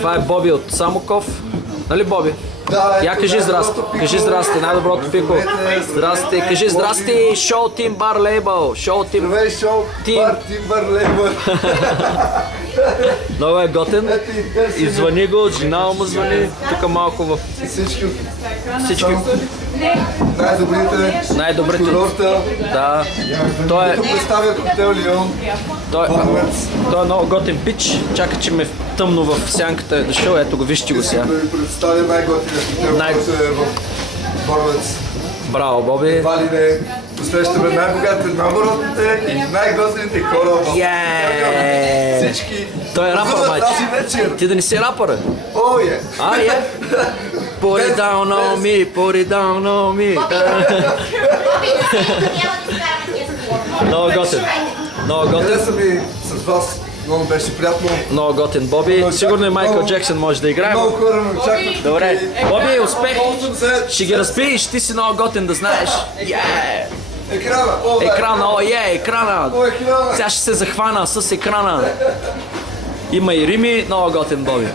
Това е Боби от Самоков. Нали, Боби? Да, Я кажи здрасти. Кажи здрасти, най-доброто пико. Здрасти, кажи здрасти, шоу Тим Бар Лейбъл. Шоу Тим. Здравей, шоу Тим. Бар Лейбъл. Много е готен. И звъни го, жена му звъни. Тук малко в всички. Най-добрите. Курорта. Да. Той е... Тук представя хотел Лион. Той е много готин пич. Чакай, че ме тъмно в сянката е дошъл. Ето го, вижте го сега. Да ви представя най-готиния хотел, който е в Боровец. Браво, Боби. Вали не. Посрещаме най-богатите, най-оборотните и най-готините хора в всички. Той е рапър, майче. Тази вечер. Ти да не си рапър, е? О, е. Put it down on me, put it down on me. Много готин. Много готин. Хареса ми с вас. Много беше приятно. Много готин, Боби. Сигурно и Майкъл Джексън може да играе. Много хора ме очакват. Добре. Боби, успех. Ползвам се. Ще ги разбиеш, ти си много готин, да знаеш. Екрана. О, да. Екрана, екрана. О, екрана. Сега ще се захвана с екрана. Има и Рими, много готин, Боби.